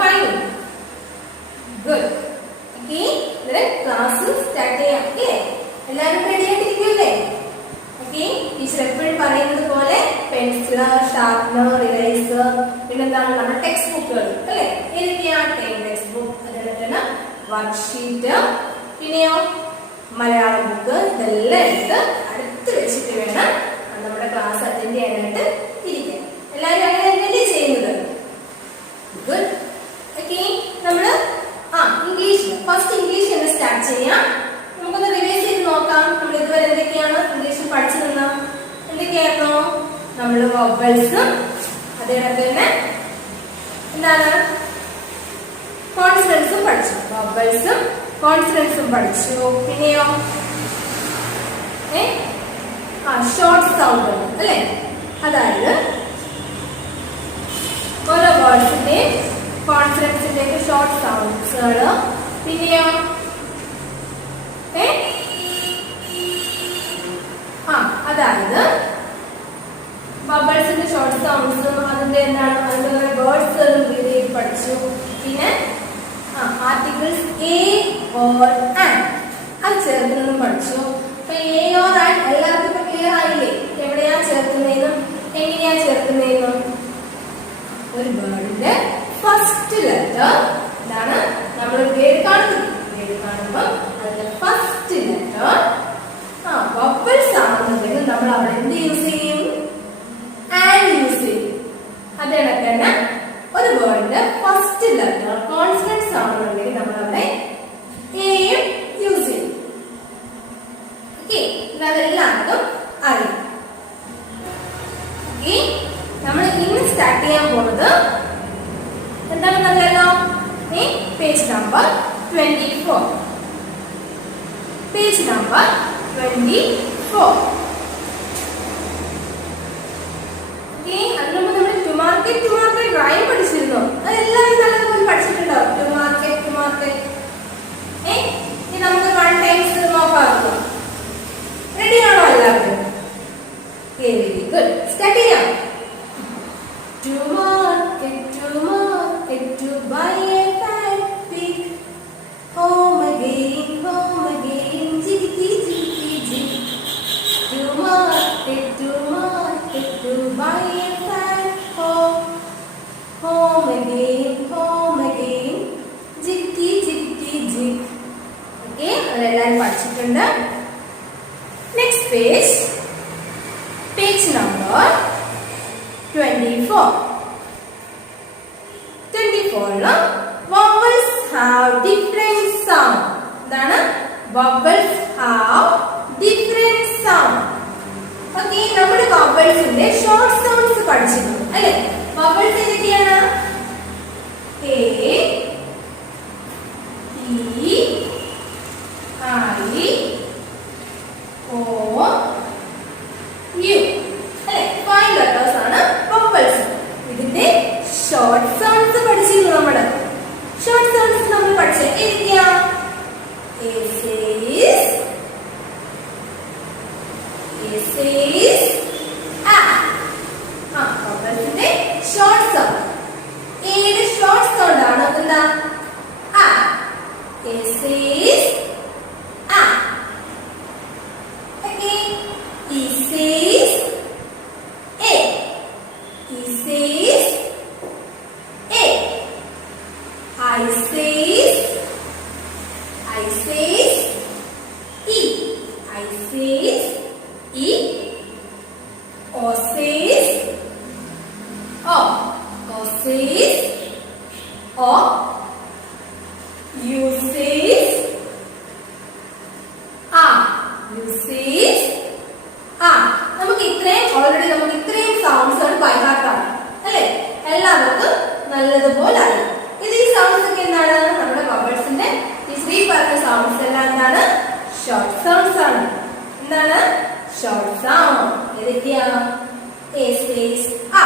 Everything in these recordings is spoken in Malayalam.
fine. Good. Okay. Then class start ചെയ്യാം. Okay. എല്ലാവരും ready ആയിട്ടിരിക്കുമല്ലേ? Okay. ടീച്ചർ എപ്പോഴും പറയുന്നത് പോലെ പെൻസിൽ, ഷാർപ്പനർ, ഇറേസർ, പിന്നെന്താണ് നമ്മുടെ ടെക്സ്റ്റ് ബുക്കുകൾ അല്ലേ? ഏതൊക്കെയാ? ടെക്സ്റ്റ് ബുക്ക്, അതുപോലെ തന്നെ വർക്ക്ഷീറ്റ്, പിന്നെയോ മലയാളം ബുക്ക്, ഇതെല്ലാം എടുത്ത് അടുത്ത് വെച്ചിട്ട് വേണം നമ്മുടെ ക്ലാസ് അറ്റൻഡ് ചെയ്യാനായിട്ട് ഇരിക്കാൻ. എല്ലാവരും അങ്ങനെ തന്നെയല്ലേ ചെയ്യുന്നത്? ഗുഡ്. ഓക്കെ. നമ്മള് ഇംഗ്ലീഷ് ഫസ്റ്റ് ഇംഗ്ലീഷ് എന്ന് സ്റ്റാർട്ട് ചെയ്യാം. നമുക്കൊന്ന് റിവൈസ് ചെയ്ത് നോക്കാം. നമ്മൾ ഇതുവരെ എന്തൊക്കെയാണ് ഇംഗ്ലീഷിൽ പഠിച്ചു നിന്ന എന്തൊക്കെയായിരുന്നു? നമ്മൾ വവൽസും അതേപോലെ തന്നെ എന്താണ് കോൺസണൻസും പഠിച്ചു. വവൽസും കോൺസണൻസും പഠിച്ചു. പിന്നെയോ ഷോർട്ട് സൗണ്ട് അല്ലേ? അതായത് ഓരോ വേർഡ്സിന്റെയും കോൺസണൻസിന്റെ ഷോർട്ട് സൗണ്ട്സുകള്. പിന്നെയോ അതായത് ബബിൾസിന്റെ ഷോർട്ട് സൗണ്ട്സും അതിന്റെ എന്താണ് അതിന്റെ വേർഡ്സുകളും രീതിയിൽ പഠിച്ചു. പിന്നെ ആർട്ടിക്കിൾസ് എ ഓർ ആൻഡ് അത് ചേർക്കുന്നതും പഠിച്ചു. അപ്പൊ എ ഓർ ആൻഡ് എല്ലാവർക്കും ഇപ്പൊ ക്ലിയർ ആയില്ലേ? എവിടെയാ ചേർക്കുന്നതെന്നും എങ്ങനെയാ ചേർക്കുന്നതെന്നും? ഒരു വേർഡിന്റെ ഫസ്റ്റ് ലെറ്റർ എന്താണ് നമ്മൾ വേർഡ് കാണുന്നത്. വേർഡ് കാണുമ്പോൾ അതിന്റെ ഫസ്റ്റ് ലെറ്റർ വവൽസ് ആണെന്നുണ്ടെങ്കിൽ നമ്മൾ അവിടെ എന്ത് യൂസ് ചെയ്യും? ആൻഡ് യൂസ് ചെയ്യും. അതേപോലെ തന്നെ ഒരു വേർഡിന്റെ ഫസ്റ്റ് ലെറ്റർ കോൺസണൻസ് ആണെന്നുണ്ടെങ്കിൽ നമ്മൾ അവിടെ എയും യൂസ് ചെയ്യും. ഓക്കെ. അതെല്ലാവർക്കും അറിയാം. ഓക്കെ. നമ്മൾ ഇന്ന് സ്റ്റാർട്ട് ചെയ്യാൻ പോകുന്നത് എന്താണെന്നറിയാലോ? Page number 24. Page number 24. Okay. അതിന് മുമ്പ് നമ്മൾ ടു മാർക്കറ്റ് റൈം പഠിച്ചിരുന്നു. അതെല്ലാവരും നല്ലതുപോലെ പഠിച്ചിട്ടുണ്ടോ? ടു മാർക്കറ്റ് ഇനി നമുക്ക് 1 ടൈംസ് നോക്കാം. റെഡി ആണോ എല്ലാവരും? Very good. സ്റ്റാർട്ട് ചെയ്യാം. To market to buy a fat pig. Home again, jiggy jig. To market to buy a fat hog. Home again, jiggy jig. Okay, അതെല്ലാം പഠിച്ചിട്ടുണ്ട്. Next page. Page number 24. 24 vowels have different sound. എന്താണ്? vowels have different sound. Okay. നമ്മൾ vowelsന്റെ ഷോർട്ട് സൗണ്ട്സ് പഠിച്ചിരുന്നു അല്ലേ? vowels ഏതൊക്കെയാണ്? a, e, i, o, u. അല്ലേ? 5 letters ആണ് vowels. ഇതിന്റെ ഷോർട്ട് സൗണ്ട്സ് പഠിച്ചിരുന്നു. നമ്മള് ഷോർട്ട് സൗണ്ട്സ് നമ്മൾ പഠിച്ചത് ഏതൊക്കെയാ? A says a. vowelsന്റെ ഷോർട്ട് സൗണ്ട്. എയുടെ ഷോർട്ട് സൗണ്ട് ആണ് എന്താ? a. A says a. Okay. E says a. E says a. I says e. I says e. O says o. O says o. U says a. U says a. നമുക്ക് ഇത്രയും സൗണ്ട്സ് ആണ് ബൈ ഹാർട്ട് ആണ് അല്ലേ? എല്ലാവർക്കും നല്ലതുപോലെ അറിയാം. ഇത് ഈ സൗണ്ട്സ് ഒക്കെ എന്താണ്? നമ്മുടെ വവൽസിന്റെ ഈ പറഞ്ഞ സൗണ്ട്സ് എല്ലാം എന്താണ്? ഷോർട്ട് സൗണ്ട്സ് ആണ്. എന്താണ്? Short sound. ഏതൊക്കെയാ? A says a.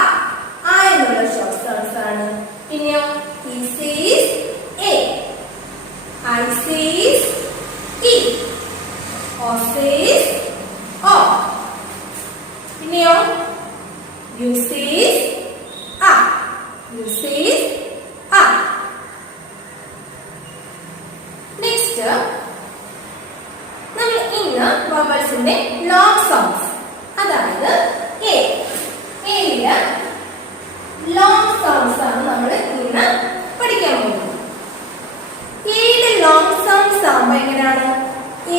എന്നുള്ള ഷോർട്ട് സൗണ്ട്സ് ആണ്. പിന്നെയോ E says a. I says e. O says o. പിന്നെയോ U says a. U says a. Sounds ആണ് നമ്മൾ ഇന്ന് പഠിക്കാൻ പോകുന്നത്. ഏത് ലോങ് സൗണ്ട്സ് ആകുമ്പോൾ എങ്ങനെയാണ്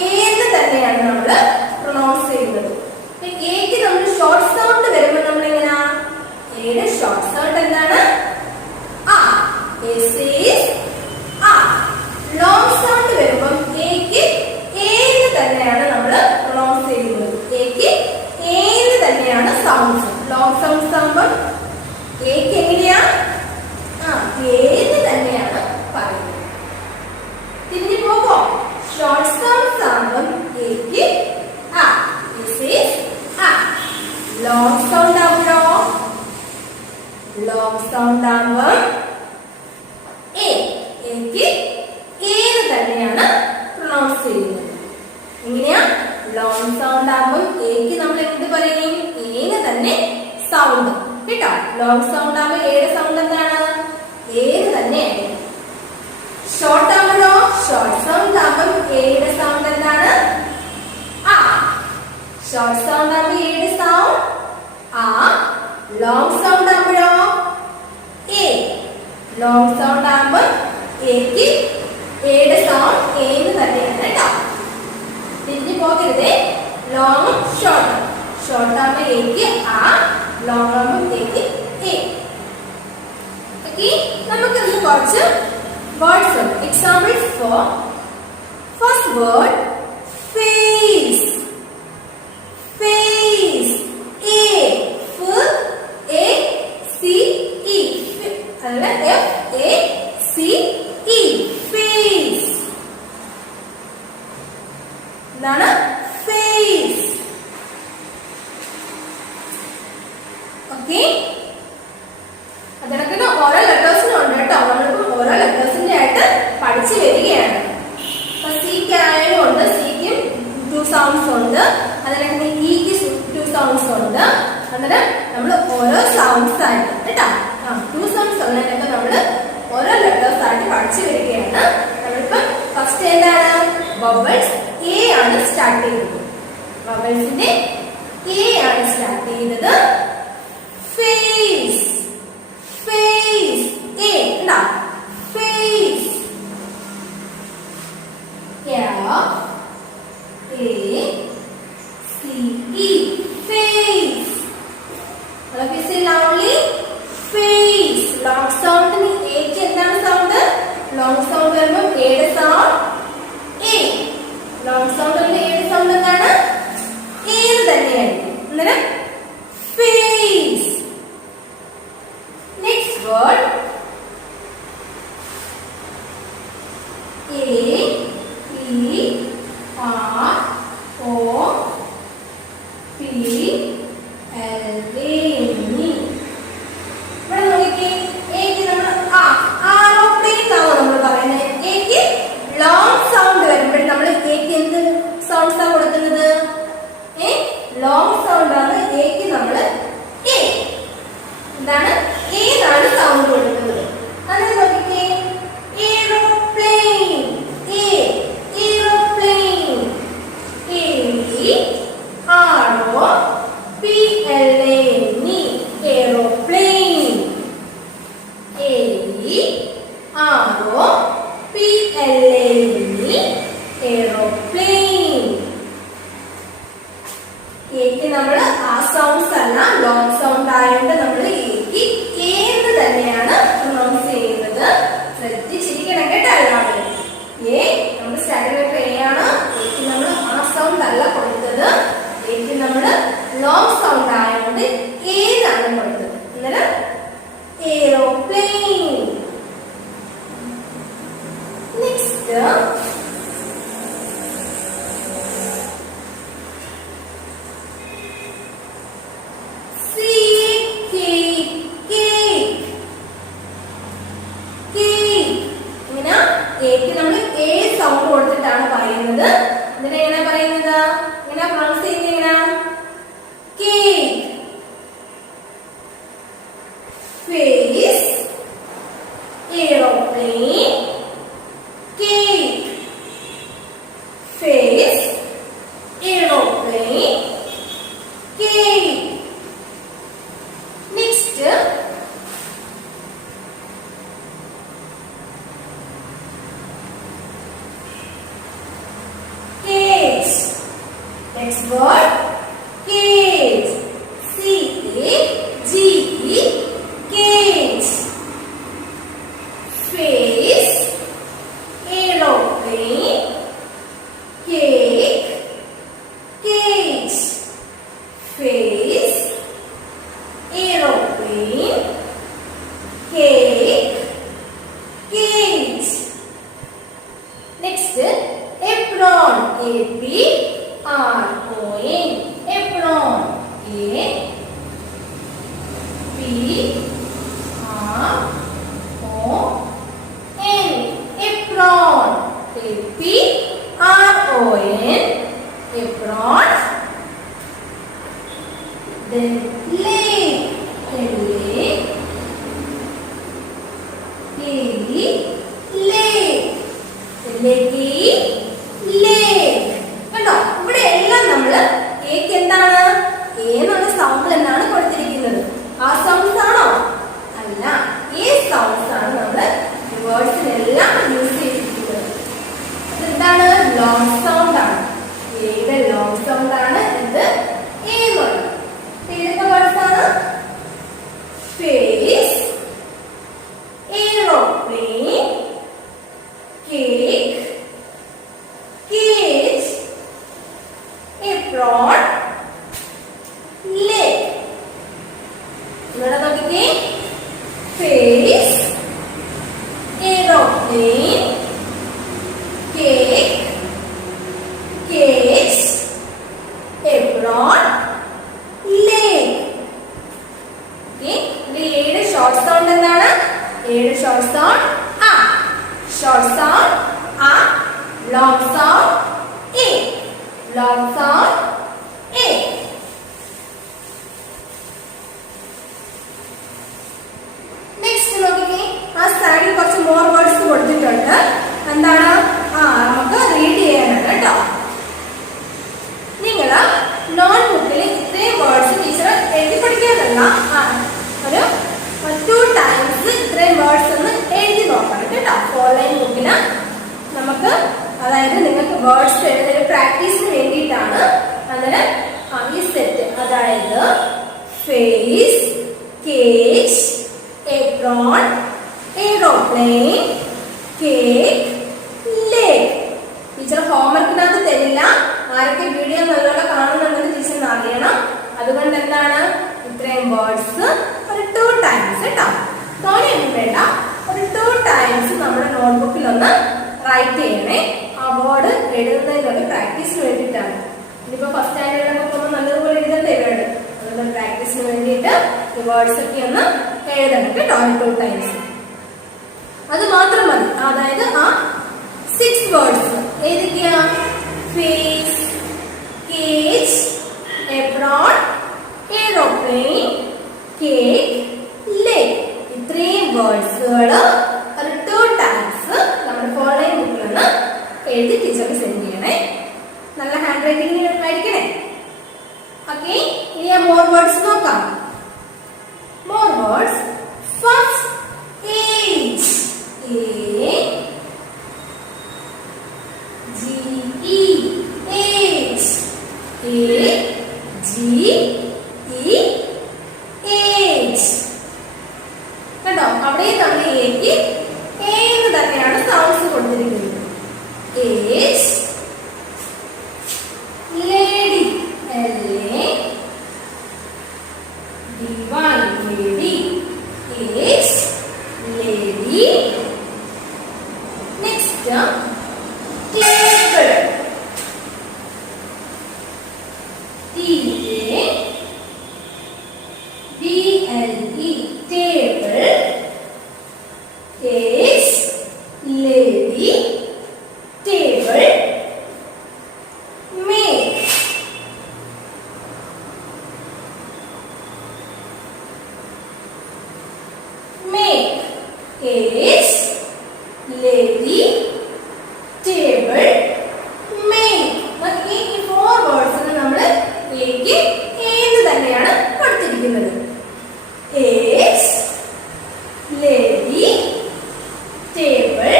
ഏത് തന്നെയാണ് നമ്മൾ പ്രൊനൗൺസ് ചെയ്യുന്നത്. ഏക്ക് നമ്മൾ ഷോർട്ട് സൗണ്ട് വരുമ്പോൾ നമ്മൾ എങ്ങനെയാ ഏത് ഷോർട്ട് സൗണ്ട് എന്താണ് ആ. ലോങ് സൗണ്ട് വരുമ്പോൾ ഏക്ക് ഏത് തന്നെയാണ് നമ്മൾ പ്രൊനൗൺസ് ചെയ്യുന്നത്. ഏക്ക് ഏത് തന്നെയാണ് സൗണ്ട്സ്. ലോങ് സൗണ്ട്സ് ആകുമ്പോൾ ഏക്ക് എങ്ങനെയാ ഏത് തന്നെയാണ് പറയുന്നത്. തിരിഞ്ഞു പോകോ. ഷോർട്ട് സൗണ്ട്സ് ആകുമ്പോൾ ഏക്ക് ലോങ് സൗണ്ട് ആകുമ്പോഴോ ലോങ് സൗണ്ട് ആകുമ്പോൾ ഏക്ക് ഏത് തന്നെയാണ് പ്രൊനൗൺസ് ചെയ്യുന്നത്. എങ്ങനെയാ ലോങ് സൗണ്ട് ആകുമ്പോൾ ഏക്ക് നമ്മൾ എന്ത് പറയും ഏത് തന്നെ സൗണ്ട് കേട്ടോ. ലോങ് സൗണ്ട് ആകുമ്പോൾ ഏത് സൗണ്ട് എന്താണ് ഏത് തന്നെയാണ്. ഷോർട്ട് ആകുമ്പോഴോ ഷോർട്ട് സൗണ്ട് ആകുമ്പോൾ ഏത് സൗണ്ട് എന്താണ് ആ. ഷോർട്ട് സൗണ്ട് ആകുമ്പോൾ ഏത് സൗണ്ട് ആ. ലോങ് സൗണ്ട് ആകുമ്പോഴോ ലോങ് സൗണ്ട് ആകുമ്പോൾ ഏക്ക് ഏത് സൗണ്ട് ഏത് തന്നെയാണ് കേട്ടോ. തിരിഞ്ഞു പോകരുതേ. Long short. ഷോർട്ട് ആകുമ്പോൾ ഏക്ക് ആ. ലോങ് ആകുമ്പോൾ ഏക്ക് ഏ. ഓക്കെ. നമുക്ക് ഇന്ന് കുറച്ച് വേർഡ്സ് ഉണ്ട്. Examples for first word face. Face അല്ല FACE ഫേസ്. എന്താണ് ഫേസ്. ഓക്കെ. അതിനൊക്കെ ഓരോ ലെറ്റേഴ്സിനും ഉണ്ട് കേട്ടോ. നമ്മളിപ്പോ ഓരോ ലെറ്റേഴ്സിന്റെ ആയിട്ട് പഠിച്ചു വരികയാണ്. അപ്പൊ സിക്ക് ആയാലും ഉണ്ട്. സിക്കും 2 സൗണ്ട്സ് ഉണ്ട്. അതിനൊക്കെ ഇക്ക് 2 സൗണ്ട്സ് ഉണ്ട്. അങ്ങനെ നമ്മൾ ഓരോ സൗണ്ട്സ് ആയിട്ട് കേട്ടോ 2 സൗണ്ട്സ് ഉള്ളതിനൊക്കെ നമ്മൾ ഓരോ ലെറ്റേഴ്സ് ആയിട്ട് പഠിച്ചു വരികയാണ്. നമ്മളിപ്പോ ഫസ്റ്റ് എന്താണ് വവൽസ് എ ആണ് സ്റ്റാർട്ട് ചെയ്തത്. വവൽസിന്റെ എ ആണ് സ്റ്റാർട്ട് ചെയ്തത്. ഫേസ് ഫേസ് എ എന്താ ഫേസ്. ഫേസ്. ഫേസ്. ലോങ് സൗണ്ടിന് ഏക്ക് എന്താണ് സൗണ്ട്. ലോങ് സൗണ്ട് വരുമ്പോൾ ഏത് സൗണ്ട് ഏ. ലോങ് സൗണ്ട് വരുമ്പോൾ ഏത് സൗണ്ട് എന്താണ് ഏത് തന്നെയായിരിക്കും. അന്നേരം face. Next word long sound ആണ് ഏക്ക് നമ്മൾ ഏ. എന്താണ് ഏതാണ് സൗണ്ട് കൊടുക്കുന്നത്. അങ്ങനെ നോക്കിക്കേ. Aeroplane aeroplane aeroplane aeroplane. ഏക്ക് നമ്മൾ ആ സൗണ്ട്സ് അല്ല ലോങ് സൗണ്ട് ആയതുകൊണ്ട് നമ്മൾ ഏക്ക് ഏത് തന്നെയാണ് പ്രൊനൗൺസ് ചെയ്യുന്നത്. ശ്രദ്ധിച്ചിരിക്കണം കേട്ടോ എല്ലാവരും. ഏ നമ്മൾ സ്റ്റാർട്ടിംഗ് ലെറ്റർ എ ആണ്. ഏക്ക് നമ്മൾ ആ സൗണ്ട് അല്ല കൊടുത്തത്. ഏക്ക് നമ്മൾ ലോങ് സൗണ്ട് ആയതുകൊണ്ട് ഏതാണ് കൊടുത്തത്. അന്നേരം എയ്റോപ്ലെയിൻ. നെക്സ്റ്റ് ഏക്ക് നമ്മൾ ഏ സൗണ്ട് കൊടുത്തിട്ടാണ് പറയുന്നത്. ഇതിനെ എങ്ങനെ പറയുന്നത് എങ്ങനെ പ്രൊനൗൺസ് ചെയ്യുന്നത് എങ്ങനെയാ cake. Face aeroplane cake. Face aeroplane cake. Next aeroplane, cake, cage. Next, apron, A-P-R-O-N, apron, A-P-R-O-N, apron, A-P-R-O-N, apron. Then lake, L-A-K-E, lake, L-A-K-E, lake. കണ്ടോ, ഇവിടെ എല്ലാം നമ്മള് ഏക്ക് എന്താണ് എ എന്നുള്ള സൗണ്ട് തന്നെയാണ് കൊടുത്തിരിക്കുന്നത്. ആ സൗണ്ട്സ് ആണോ? അല്ല, ഏ സൗണ്ട്സ് ആണ് നമ്മള് വേർഡ്സിനെല്ലാം യൂസ് ചെയ്തിരിക്കുന്നത്. എന്താണ്? ലോങ് സൗണ്ട് ആണ്. ഏയുടെ ലോങ് സൗണ്ട് ആണ് എന്ത്? എ എന്നുള്ളത്. ഏതൊക്കെ വേർഡ്സ് ആണ്? Face, aeroplane, cake, cage, apron, lake. ഇവിടെ നോക്കിക്കേ, face, aeroplane, cake, cage, apron, lake. എയുടെ ഷോർട്ട് സൗണ്ട് എന്താണ്? എയുടെ ഷോർട്ട് സൗണ്ട് ആ, ഷോർട്ട് സൗണ്ട് ആ, long sound A, long sound A. Next നോക്കിക്കേ, ആ സൈഡിൽ കുറച്ച് മോർ വേർഡ്സ് കൊടുത്തിട്ടുണ്ട്. എന്താണ്? നമുക്ക് റീഡ് ചെയ്യാനാണ് കേട്ടോ. നിങ്ങൾ നോട്ട്ബുക്കിൽ ഇത്രയും വേർഡ്സ് ടീച്ചർ എഴുതി പഠിക്കാനല്ല, ഒരു 2 times ഇത്രയും വേർഡ്സ് ഒന്ന് എഴുതി നോക്കണം കേട്ടോ. 4 line ബുക്കിന് നമുക്ക്, അതായത് നിങ്ങൾക്ക് വേർഡ്സ് എഴുതുന്ന പ്രാക്ടീസിന് വേണ്ടിയിട്ടാണ്. അന്നേരം ഈ സെറ്റ്, അതായത് face, cage, apron, aeroplane, cake, lake. Teacher ഹോംവർക്കിനകത്ത് തരില്ല. ആരൊക്കെ വീഡിയോ നല്ലോണം കാണുന്നുണ്ടെന്ന് ടീച്ചറിന് അറിയണം. അതുകൊണ്ട് എന്താണ് ഇത്രയും വേർഡ്സ് ഒരു 2 times കേട്ടോ. തോനെയൊന്നും വേണ്ട, ഒരു 2 times നമ്മുടെ നോട്ട്ബുക്കിൽ ഒന്ന് റൈറ്റ് ചെയ്യണേ. ആ വേർഡ് എഴുതുന്നതിലൊക്കെ പ്രാക്ടീസിന് വേണ്ടിയിട്ടാണ്. ഇനിയിപ്പോ ഫസ്റ്റ് സ്റ്റാൻഡേർഡിലൊക്കെ പോകുമ്പോൾ നല്ലതുപോലെ എഴുതണ്ടേ വേർഡ്. അതുകൊണ്ട് പ്രാക്ടീസിന് വേണ്ടിയിട്ട് ഈ വേർഡ്സ് ഒക്കെ ഒന്ന് എഴുതണം കേട്ടോ, 2 times. അത് മാത്രം മതി. അതായത് ആ 6 വേർഡ്സ് ഏതൊക്കെയാ? Face, cage, apron, aeroplane, cake, lake. ഇത്രയും വേർഡ്സുകൾ ഒരു 2 times നമ്മുടെ 4 line ബുക്കിൽ നിന്ന് എഴുതി ടീച്ചർക്ക് സെൻഡ് ചെയ്യണേ. നല്ല ഹാൻഡ് റൈറ്റിംഗ് ആയിരിക്കണേ. ഓക്കെ, ഇനി ആ മോർ വേർഡ്സ് നോക്കാം. More words. First, age, A-G-E, age, A-G-E, age. കണ്ടോ, അവിടെ നമ്മുടെ എക്ക് എന്ന് തന്നെയാണ് സൗണ്ട്സ് കൊടുത്തിരിക്കുന്നത്. Age, lady, L-A-D-Y, lady, age, lady. Next, table, T-A-B-L-E, table, cage, lady, table, make. Make, cage, lady, table, make. ഈ 4 വേർഡ്സിന് നമ്മൾ എക്ക് ഏത് തന്നെയാണ് കൊടുത്തിരിക്കുന്നത്. Age, lady, table,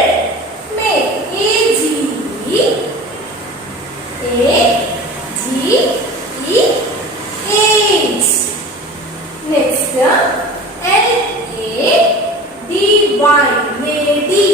make. A-G-E, A-G-E, age. Next, L-A-D-Y, lady,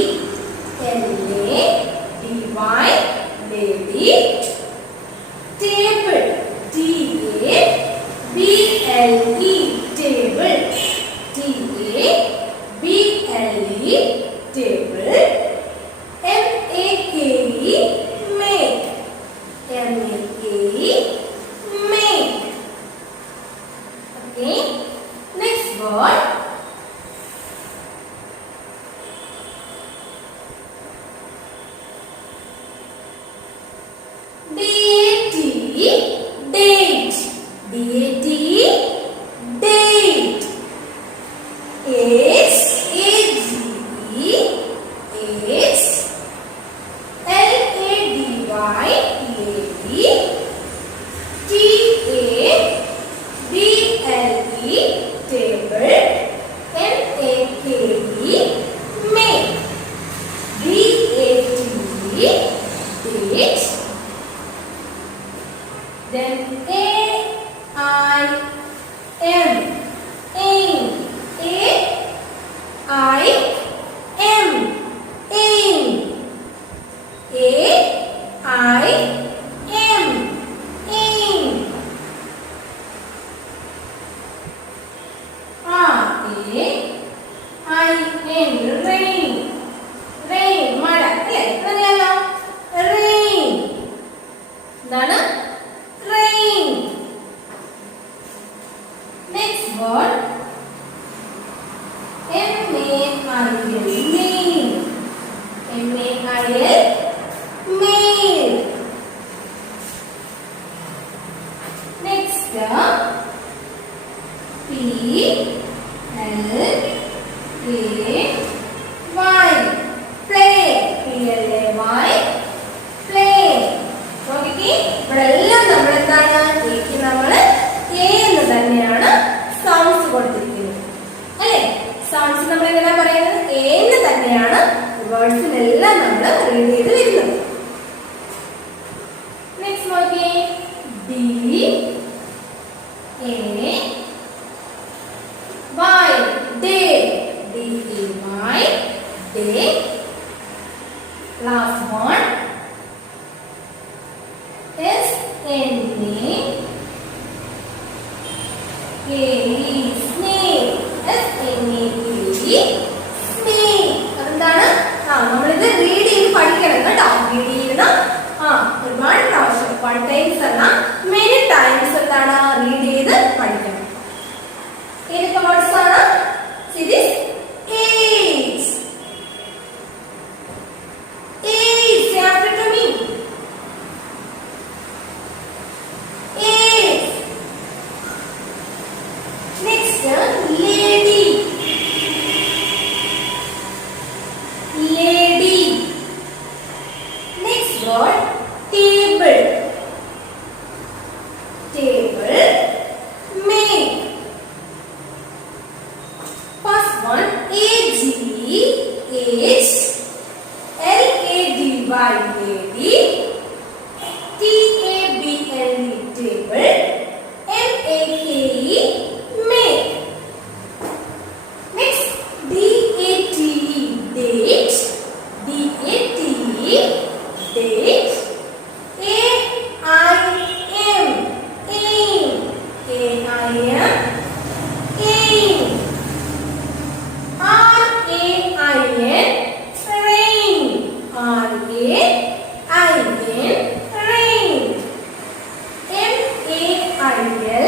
word date. Date. Date. Age. Age. Table. Make. Date. Then aim. Aim. Aim. Aim. Rain. Rain. മഴ അല്ലേ? അറിയാലോ? Rain. എന്താണ്? Rain. Next word mail. Mail. Next play. Play. Play. നോക്കിക്കേ, ഇവിടെ എല്ലാം നമ്മൾ എന്താണ് നമ്മൾ എ എന്ന് തന്നെയാണ് സൗണ്ട്സ് കൊടുത്തിരിക്കുന്നത് അല്ലേ? സൗണ്ട്സ് നമ്മൾ എങ്ങനെ പറയുന്നത്? എ എന്ന് തന്നെയാണ് വേർഡ്സിനെല്ലാം നമ്മൾ റീഡ് ചെയ്ത് വരുന്നത്. നെക്സ്റ്റ് നോക്കിയേ, D A Y. Day. DAY. Day. Last one. SNA. Snake. SNAKE. Snake. അതെന്താണ്? നമ്മളിത് റീഡ് ചെയ്ത് പഠിക്കണം കേട്ടോ. റീഡ് ചെയ്യണം. ഒരുപാട് പ്രാവശ്യം, 1 times അല്ല, many times എന്താണ് റീഡ് ചെയ്ത് പഠിക്കണം. ഏതൊക്കെ വേർഡ്സ് ആണ്? This age. Age. Say after to me. Age. Next, lady. Lady. Next word, table. Table. Make. First one, age. Age. LADY. Lady. TABLE. Table. MAKE. Make. Next, DATE. Date. DATE. Date. AIM. Aim. AIM. Aim. RAIN. Rain. RAIN. Rain. MAIL.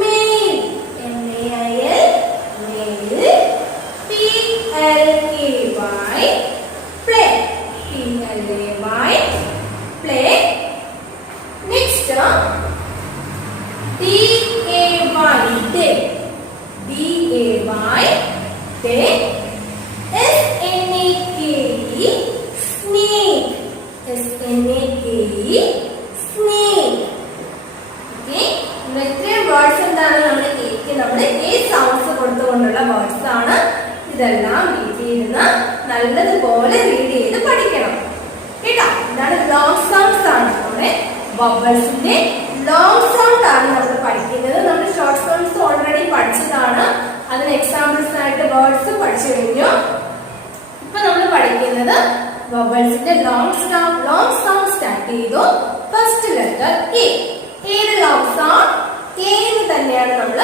Mail. MAIL. Mail. PLAY. Play. PLAY. Play. Next, DAY. Day. DAY. Day. SNAKE. Snake. SNAKE. Snake. Okay. ഇത്രയും വേർഡ്സ് എന്താണ് നമ്മൾ A സൗണ്ട്സ് കൊടുത്തുകൊണ്ടുള്ള വേർഡ്സ് ആണ്. ഇതെല്ലാം വീട്ടിലിരുന്ന് നല്ലതുപോലെ റീഡ് ചെയ്ത് പഠിക്കണം കേട്ടോ. ഇതാണ് ലോങ് സൗണ്ട്സ് ആണ്. നമ്മുടെ വവൽസിന്റെ ലോങ് സൗണ്ട് ആണ് നമ്മൾ പഠിക്കുന്നത്. നമ്മൾ ഷോർട്ട് സൗണ്ട്സ് ഓൾറെഡി പഠിച്ചതാണ്. അതിന് എക്സാമ്പിൾസ് ആയിട്ട് വേർഡ്സ് പഠിച്ചു കഴിഞ്ഞു. ഇപ്പൊ നമ്മൾ പഠിക്കുന്നത് വവൽസിന്റെ ലോങ് സൗണ്ട് സ്റ്റാർട്ട് ചെയ്തു. First letter A. ഏത് ലോങ് സൗണ്ട്? എ എന്ന് തന്നെയാണ് നമ്മൾ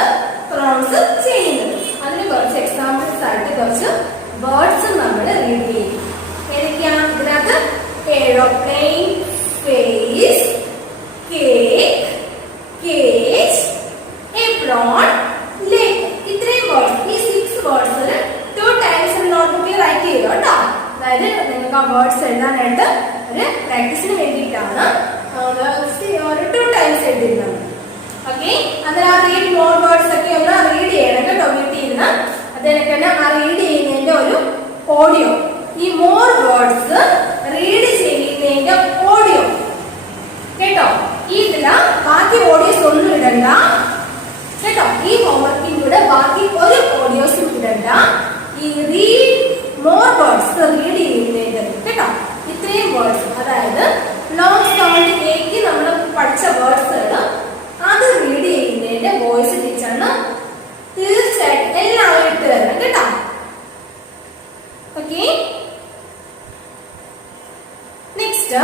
പ്രൊനൗൺസ് ചെയ്യുന്നത്. അതിന് കുറച്ച് എക്സാമ്പിൾസ് ആയിട്ട് കുറച്ച് വേർഡ്സ് നമ്മൾ റീഡ് ചെയ്യും. ഏതൊക്കെയാണ് ഇതിനകത്ത്? Aeroplane, space, cake, cage, apron, lake. ഇത്രയും വേർഡ്സ് വേർഡ്സ് എഴുതാനായിട്ട് ഒരു പ്രാക്ടീസിന് വേണ്ടിയിട്ടാണ് 2 times എഴുതിയിരുന്നത്. ഓക്കെ, അതിൽ ആ റീഡ് മോർ വേർഡ്സ് ഒക്കെ ഒന്ന് റീഡ് ചെയ്യണം കേട്ടോ വീട്ടിൽ ഇരുന്ന്. അതിനൊക്കെ തന്നെ ആ റീഡ് ചെയ്യുന്നതിന്റെ ഒരു ഓഡിയോ, ഈ മോർ വേർഡ്സ് റീഡ് ചെയ്യുന്നതിന്റെ ഓഡിയോ കേട്ടോ. ഇതില ബാക്കി ഓഡിയോസ് ഒന്നും ഇടണ്ട കേട്ടോ. ഈ ഹോംവർക്കിലൂടെ ബാക്കി ഒരു ഓഡിയോസും ഇടണ്ട. ഈ റീഡ് മോർ വേർഡ്സ് റീഡ് ചെയ്യുന്നതിന്റെ കേട്ടോ. ഇത്രയും വേർഡ്സ്, അതായത് ലോങ് സൗണ്ട് എക്ക് നമ്മൾ പഠിച്ച വേർഡ്സുകൾ അത് റീഡ് ചെയ്യുന്നതിന്റെ വോയിസ് ടീച്ചറിന് തീർച്ചയായിട്ടും എല്ലാവരും ഇട്ട് തരണം കേട്ടോ. ഓക്കെ, നെക്സ്റ്റ്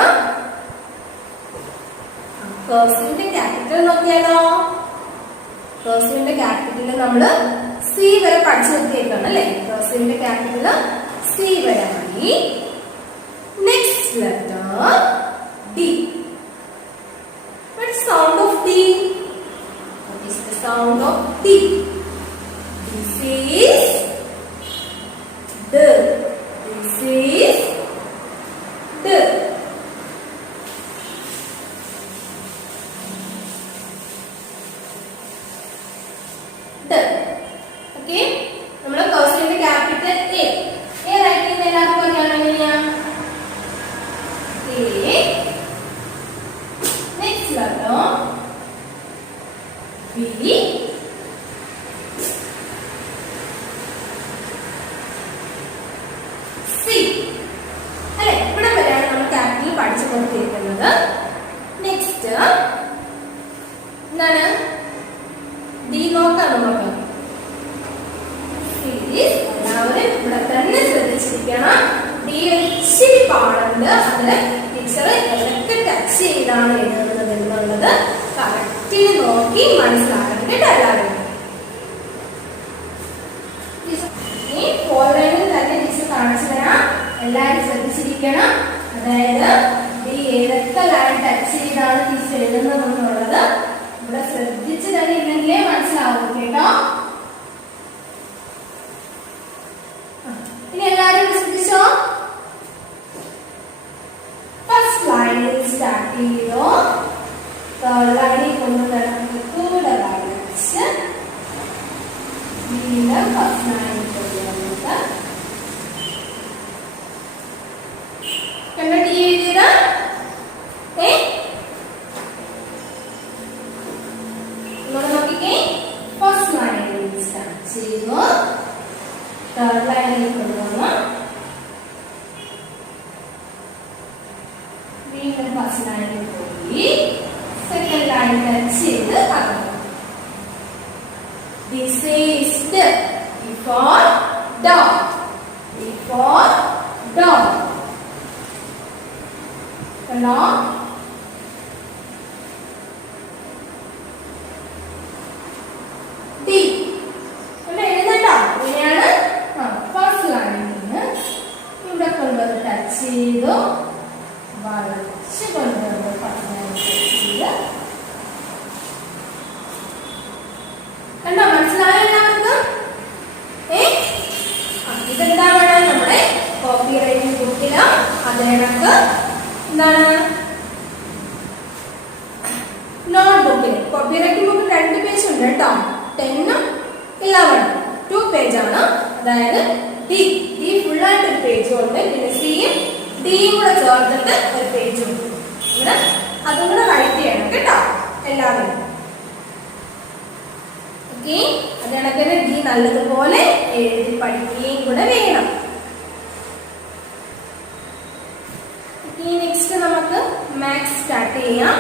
കർസീവിന്റെ ക്യാപിറ്റൽ നോക്കിയാലോ. കർസീവിന്റെ ക്യാപിറ്റൽ നമ്മള് സി വരെ പഠിച്ചു നിർത്തിയേക്കാണ് അല്ലെ. കർസീവിന്റെ ക്യാപിറ്റൽ സി വരെ ആയി. Next letter D. What sound of D? What is the sound of D? This is D. This is D. D. Okay. നമ്മളെ കർസീവിന്റെ ക്യാപിറ്റൽ A. A റൈറ്റ് ചെയ്യുന്ന എല്ലാവർക്കും അറിയാമോ എങ്ങനെയാ? A. Next letter B. C. അല്ലെ, ഇവിടെ വരെയാണ് നമ്മൾ ക്യാപിറ്റൽ പഠിച്ചു കൊടുത്തിരിക്കുന്നത്. നെക്സ്റ്റ് എന്താണ്? ഡി നോക്കാം നമുക്ക്. എല്ലാവരും ഇവിടെ തന്നെ ശ്രദ്ധിച്ചിരിക്കണം. ഡി ഇച്ചിരി പാടുണ്ട്. അതില് ടീച്ചർ എവിടൊക്കെ ടച്ച് ചെയ്താണ് എഴുതുന്നത് എന്നുള്ളത് കറക്റ്റിൽ നോക്കി മനസ്സിലാക്കണം കേട്ടോ എല്ലാവരും. ഫോർവേഡിൽ തന്നെ ടീച്ചർ കാണിച്ചു തരാം. എല്ലാവരും ശ്രദ്ധിച്ചിരിക്കണം. അതായത് ഡി ഏതൊക്കെ ലൈൻ ടച്ച് ചെയ്താണ് ടീച്ചർ എഴുതുന്നത് എന്നുള്ളത് ഇവിടെ ശ്രദ്ധിച്ച് തന്നെ ഇല്ലെങ്കിലേ മനസ്സിലാവും കേട്ടോ. ഇനി എല്ലാവരും ശ്രദ്ധിച്ചോ. ഫസ്റ്റ് ലൈനിൽ സ്റ്റാർട്ട് ചെയ്തോ. തേർഡ് ലൈനിൽ കൊണ്ടുവരണം. കൂടെ വരച്ച് വീണ്ടും ഫസ്റ്റ് ലൈനിൽ കൊണ്ടുവന്നിട്ട് കണ്ടിട്ട് എഴുതിയത് നോക്കിക്കേ. ഫസ്റ്റ് ലൈനിൽ സ്റ്റാർട്ട് ചെയ്തു. തേർഡ് ലൈനിൽ കൊണ്ടുവന്നു. വീണ്ടും ഫസ്റ്റ് ലൈനിൽ പോയി സെക്കൻഡ് ലൈൻ ടച്ച് ചെയ്ത് പറഞ്ഞു. This is D. D for dog. D for dog. കണ്ടോ? D. ഇവിടെ എഴുതട്ടോ. ഇങ്ങനെയാണ് ഫസ്റ്റ് ലൈനിൽ നിന്ന് ഇവിടെ കൊണ്ടുവന്ന് ടച്ച് ചെയ്തു. വളച്ച് കൊണ്ടുവന്ന് ഫസ്റ്റ് ലൈനിൽ ടച്ച് ചെയ്ത്. കണ്ടോ? മനസ്സിലായോ എല്ലാവർക്കും? ഇതെന്താണ് നമ്മുടെ കോപ്പി റൈറ്റിംഗ് ബുക്കില് അതിനകത്ത് എന്താണ് നോട്ട് ബുക്കിൽ. കോപ്പി റൈറ്റിംഗ് ബുക്കിൽ 2 പേജ് ഉണ്ട് കേട്ടോ. 10 11 2 പേജാണ്. അതായത് ഡി ഫുള്ളായിട്ട് ഒരു പേജും ഉണ്ട്. പിന്നെ സിയും ഡിയും കൂടെ ചേർത്തിട്ട് ഒരു പേജും ഉണ്ട്. ഇവിടെ അതും കൂടെ റൈറ്റ് ചെയ്യണം കേട്ടോ എല്ലാവരും. ഓക്കെ, അതിനകത്ത് ഡി നല്ലതുപോലെ എഴുതി പഠിക്കുകയും കൂടെ വേണം. നെക്സ്റ്റ് നമുക്ക് മാത്സ് സ്റ്റാർട്ട് ചെയ്യാം.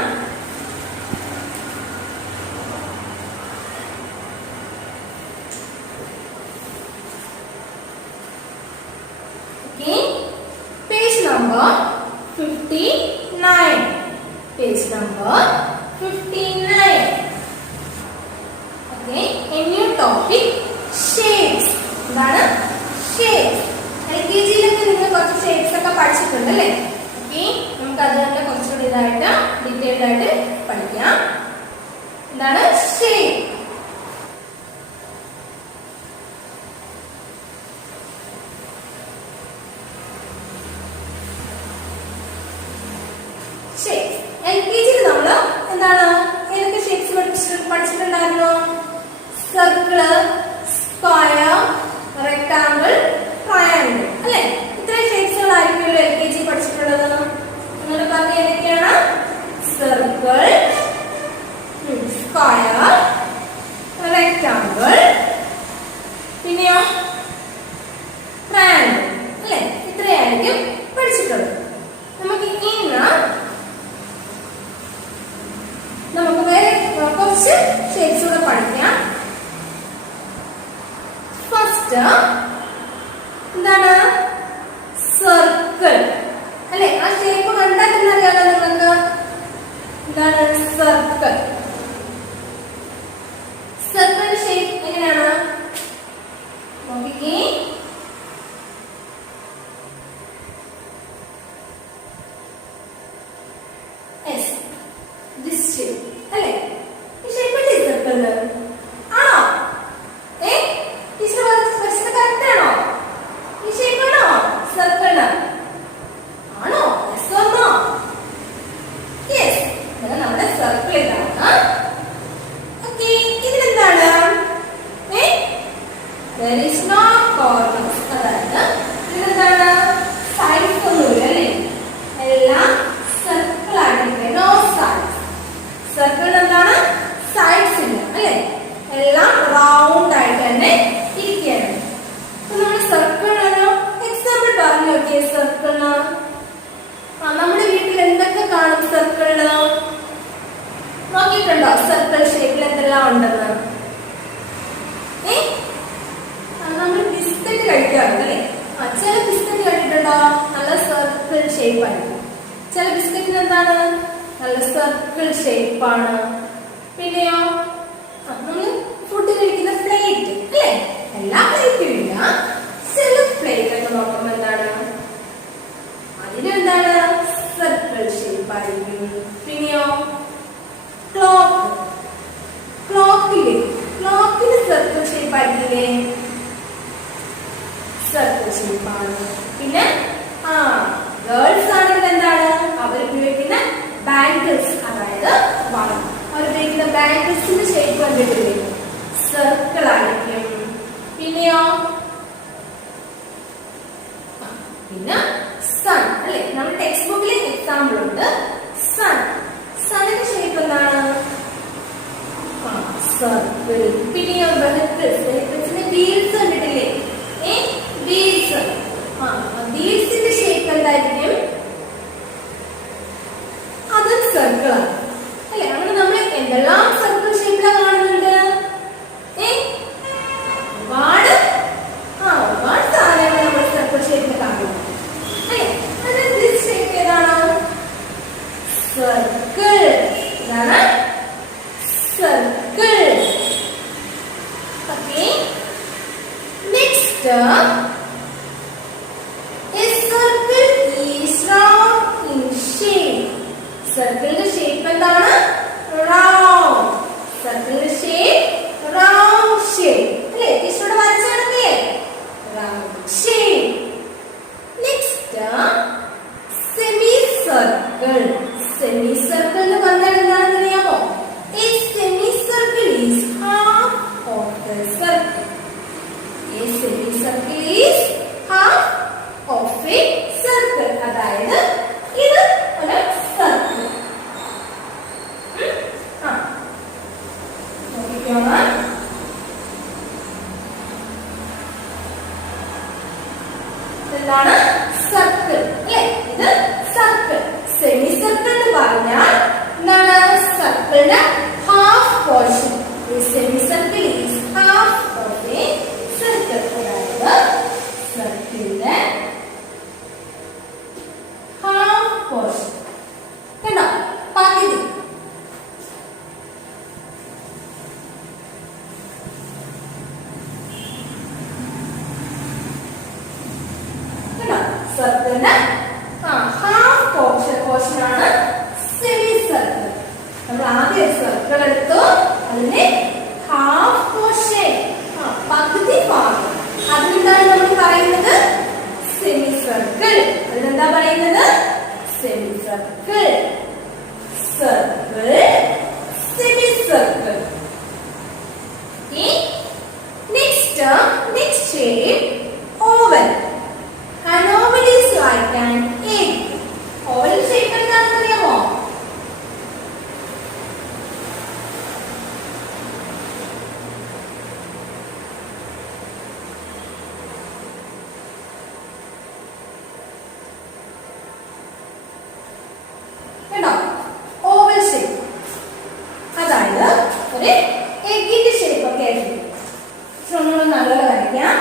Page number 59. Page number 59. Okay, a new topic, shapes. എന്താണ് shapes? LKG-യിലൊക്കെ നിങ്ങൾ കുറച്ച് shapes ഒക്കെ പഠിച്ചിട്ടുണ്ടല്ലേ? Okay, നമുക്ക് അത് തന്നെ കുറച്ചുകൂടി ഇതായിട്ട് ഡീറ്റെയിൽഡ് ആയിട്ട് പഠിക്കാം. എന്താണ് shape? പിന്നെയോ ട്രയാങ്കിൾ അല്ലേ? ഇത്രയായിരിക്കും പഠിച്ചിട്ടുള്ളത്. നമുക്ക് ഇന്ന് നമുക്ക് വേറെ കുറച്ച് ഷേപ്സ് കൂടെ പഠിക്കാം. ഫസ്റ്റ് എന്താണ്? സർക്കിൾ അല്ലെ? ആ ഷേപ്പ് കണ്ടാൽ തന്നെ അറിയാലോ നിങ്ങൾക്ക്. എന്താണ് സർക്കിൾ? സർക്കിളിന്റെ ഷേപ്പ് എങ്ങനെയാണ് നോക്കിക്കേ. ദിസ് ഷേപ്പ് അല്ലേ? ഈ ഷേപ്പ് അല്ലേ സർക്കിളിന്? ആണോ? ടീച്ചർ പറഞ്ഞത് കറക്റ്റ് ആണോ? ഈ ഷേപ്പ് ആണോ സർക്കിളിന്? ആണോ? Yes or no? യെസ്. നമ്മുടെ സർക്കിൾ ഇതാണ്. ഓക്കേ, ഇതിലെന്താണ്? there is no corners. അതായത് ഇതിലെന്താണ്? സൈഡ്സ് ഒന്നുമില്ല അല്ലേ? എല്ലാം സർക്കിൾ ആയിട്ട്. No sides. സർക്കിളിന് എന്താണ്? സൈഡ്സ് ഇല്ല അല്ലേ? എല്ലാം റൗണ്ട് ആയിട്ട് തന്നെ ഇരിക്കുകയാണ്. അപ്പൊ നമ്മൾ സർക്കിളിനൊരു എക്സാമ്പിൾ പറഞ്ഞു നോക്കിയേ. സർക്കിളിന് നമ്മുടെ വീട്ടിൽ എന്തൊക്കെ കാണും? സർക്കിളിന് നോക്കിയിട്ടുണ്ടോ? സർക്കിൾ ഷേപ്പിൽ എന്തെല്ലാം ഉണ്ടെന്ന്? നമ്മൾ ബിസ്ക്കറ്റ് കഴിക്കാറുണ്ട് അല്ലേ? ചില ബിസ്ക്കറ്റ് കണ്ടിട്ടുണ്ടോ? നല്ല സർക്കിൾ ഷേപ്പ് ആയിരിക്കും. ചില ബിസ്ക്കറ്റിന് എന്താണ്? നല്ല സർക്കിൾ ഷേപ്പാണ്. പിന്നെയോ നമ്മൾ ഫുഡ് കഴിക്കുന്ന പ്ലേറ്റ് അല്ലേ? എല്ലാ പ്ലേറ്റും ഇല്ല. ചില പ്ലേറ്റ് ഒക്കെ നോക്കുമ്പോൾ എന്താണ്? അതിനെന്താണ്? സർക്കിൾ ഷേപ്പ് ആയിരിക്കും. പിന്നെയോ ക്ലോക്കിന് സർക്കിൾ ഷേപ്പ് ആയിരിക്കില്ലേ? സർക്കിൾ ഷേപ്പാണ്. പിന്നെ ഗേൾസ് ആണെങ്കിൽ എന്താണ്? അവർ ഉപയോഗിക്കുന്ന ബാങ്കിൾസ്, അതായത് അവർ ഉപയോഗിക്കുന്ന ബാങ്കിൾസിന്റെ ഷേപ്പ് കണ്ടിട്ടില്ലേ? സർക്കിൾ ആയിരിക്കും. പിന്നെയോ പിന്നെ സൺ അല്ലെ? നമ്മുടെ ടെക്സ്റ്റ് ബുക്കിലെ എക്സാമ്പിൾ ഉണ്ട്. സണ്ണിന്റെ ഷേപ്പ് എന്താണ്? സർക്കിൾ. പിന്നെയോ വെഹിക്കിൾസിന്റെ വീൽസ് കണ്ടിട്ടില്ലേ? വീൽസ്. വീൽസിന്റെ ഷേപ്പ് എന്തായിരിക്കും? അത് സർക്കിൾ ആണ് അല്ലെ? അങ്ങനെ നമ്മൾ എന്തെല്ലാം സർക്കിൾ ഷേപ്പിലാണ് കാണുന്നുണ്ട്? ഒരുപാട് സാധനങ്ങൾ നമ്മൾ സർക്കിൾ ഷേപ്പിൽ കാണുന്നു അല്ലെ? ദിസ് ഷേപ്പ് ഏതാണ്? സർക്കിൾ. ഇതാണ് സർക്കിൾ. ഓക്കേ, നെക്സ്റ്റ് സർക്കിളിന്റെ ഷേപ്പ് എന്താണ്? റൗണ്ട്. സർക്കിളിന്റെ ഷേപ്പ് റൗണ്ട് ഷേപ്പ് അല്ലേ? ടീച്ചറോട് വരച്ചാണല്ലേ? Round shape. Next semi circle. Semi circle എന്ന് പറഞ്ഞാൽ എന്താണെന്ന് അറിയാമോ? A semicircle is half of the circle. A semicircle is half of a circle. അതായത് ഇത് ഒരു സർക്കിൾ. നോക്കിക്കോണം. എന്താണ്? സർക്കിൾ അല്ലേ? ഇത് സർക്കിൾ. സെമി സർക്കിൾ എന്ന് പറഞ്ഞാൽ എന്താണ്? സർക്കിളിന്റെ half portion. Semi circle is half of A circle. അതായത് സർക്കിളിന്റെ ഹാഫ് പോർഷൻ. കണ്ടോ? പകുതി. സർക്കിളിന്റെ ഹാഫ് പോർഷനാണ് സെമി സർക്കിൾ. നമ്മൾ ആദ്യം ഒരു സർക്കിൾ എടുത്തു, അതിന്റെ ഹാഫ് പോർഷൻ പകുതി ഭാഗം, അതിനെന്താണ് നമ്മൾ പറയുന്നത്? Semi circle. അതിനെന്താ പറയുന്നത്? Semi circle. Circle, semi circle. Next shape, oval. An oval is like an egg. Oval shape എന്താണെന്ന് അറിയാമോ? കണ്ടോ? ഓവൽ ഷേപ്പ്, അതായത് ഒരു എഗ്ഗിന്റെ ഷേപ്പ് ഒക്കെ ആയിരിക്കും. ഒന്നുകൂടെ നല്ലപോലെ വരയ്ക്കാം.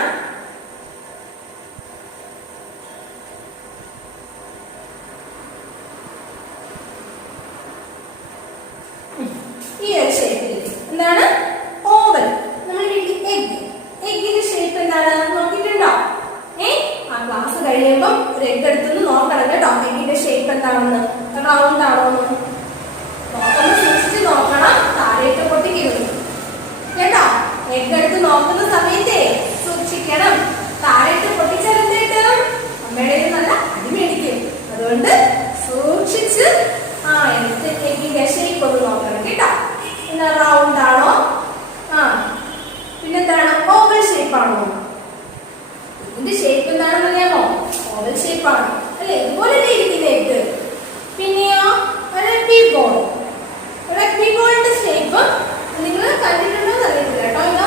ഈ ഒരു ഷേപ്പിൽ എന്താണ്? ഓവൽ. നമ്മൾ വീട്ടിൽ എഗ്ഗിന്റെ ഷേപ്പ് എന്താണ് നോക്കിയിട്ടുണ്ടോ? ആ ക്ലാസ് കഴിയുമ്പോൾ ഒരു എഗ്ഗ് എടുത്തൊന്ന് നോക്കണം കേട്ടോ, എഗ്ഗിന്റെ ഷേപ്പ് എന്താണെന്ന്. റൗണ്ട് ആണോ നോക്കുമ്പോൾ സൂക്ഷിച്ച് നോക്കണം, താഴേക്ക് പൊട്ടിക്കരുത് കേട്ടോ. എഗ്ഗ് എടുത്ത് നോക്കുന്ന സമയത്തെ സൂക്ഷിക്കണം, താഴേക്ക് പൊട്ടിച്ചാൽ എന്ത് കിട്ടും? അമ്മയുടെ നല്ല അടി മേടിക്കും. അതുകൊണ്ട് സൂക്ഷിച്ച് എഗ്ഗിന്റെ ഷേപ്പ് ഒന്ന് നോക്കണം കേട്ടോ. പിന്നെ റൗണ്ട് ആണോ, പിന്നെന്താണ്? ഓവൽ ഷേപ്പ് ആണോ? ഇതിന്റെ ഷേപ്പ് എന്താണെന്ന് അറിയാമോ? ഓവൽ ഷേപ്പ് ആണ് അല്ലെ? ഇതുപോലെ ഇരിക്കുന്ന എഗ്ഗ്. പിന്നെയോ റഗ്ബി ബോൾ. റഗ്ബി ബോളിന്റെ ഷേപ്പ് നിങ്ങൾ കണ്ടിട്ടുണ്ടോ അറിയില്ല കേട്ടോ. ഇത്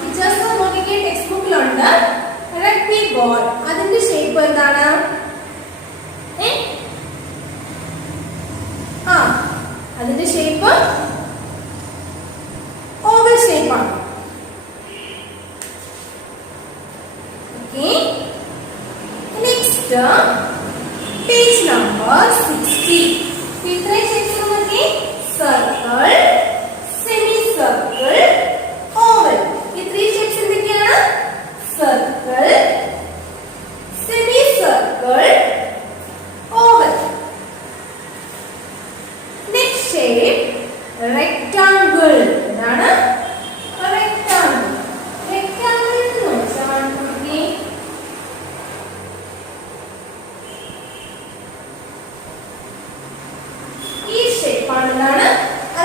പിക്ചേഴ്സ് നോക്കിക്കേ, ടെക്സ്റ്റ് ബുക്കിലുണ്ട്. റഗ്ബി ബോൾ അതിന്റെ ഷേപ്പ് എന്താണ്? അതിന്റെ ഷേപ്പ് ഓവൽ ഷേപ്പ് ആണ്. Next, page number 60. ഇത്രയും ഷേപ്സ് നോക്കി. Circle, semicircle, oval. ഈ ത്രീ ഷേപ്സ് എന്തൊക്കെയാണ്? Circle, semicircle, oval. Next shape rectangle. എന്താണ്? റെക്ടാംഗിൾ. റെക്ടാംഗിൾ എന്ന് വെച്ചാൽ നോക്കി, ഈ ഷേപ്പാണ് എന്താണ്?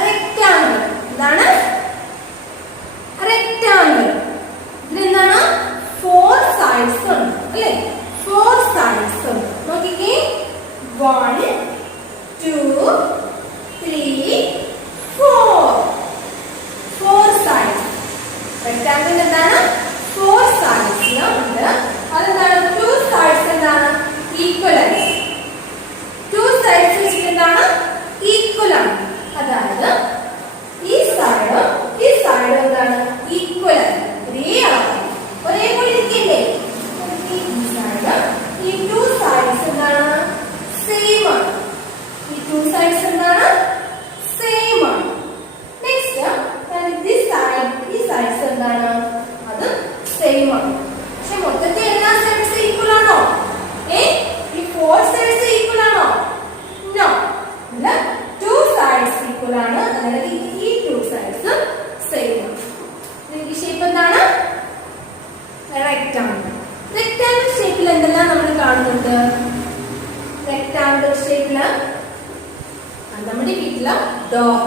റെക്ടാംഗിൾ. എന്താണ്? റെക്ടാംഗിൾ. ഇതിലെന്താണ്? 4 സൈഡ്സ് ഉണ്ട് അല്ലേ? 4 സൈഡ്സ് ഉണ്ട്. നോക്കിക്കേ, 1 2 3 4. 4 സൈഡ്സ്. റെക്ടാംഗിൾ എന്താണ്? 4 സൈഡ്സ് ഉണ്ട്. അതെന്താണ്? 2 സൈഡ്സ് എന്താണ്? ഈക്വൽ ആണ്. 2 സൈഡ്സ് വെച്ചിട്ട് എന്താണ്? ഈക്വൽ ആണ്. അതായത് ഈ സൈഡ് എന്താണ്? ഈക്വൽ ആണ്. ഒരേ അളവാണ്, ഒരേപോലെ ഇരിക്കില്ലേ? ഈ സൈഡ്, ഈ 2 സൈഡ്സ് എന്താണ്? സെയിം ആണ്. ഈ 2 സൈഡ്സ് എന്താണ്? സെയിം ആണ്. നെക്സ്റ്റ് ഈ സൈഡ്സ് എന്താണ്? അത് സെയിം ആണ്. പക്ഷെ മൊത്തത്തിൽ എല്ലാ സൈഡ്സ് ഈക്വൽ ആണോ? ഈ 4 സൈഡ്സ് ഈക്വൽ ആണോ? നോ. 2 സൈഡ്സ് ഈക്വൽ ആണ്. അതായത് ഈ 2 സൈഡ്സ് സെയിം ആണ്. ഈ ഷേപ്പ് എന്താണ്? റെക്ടാംഗിൾ. റെക്ടാംഗിൾ ഷേപ്പിൽ എന്തെല്ലാം നമ്മൾ കാണുന്നുണ്ട്? റെക്ടാംഗിൾ ഷേപ്പില് നമ്മുടെ വീട്ടില് ഡോർ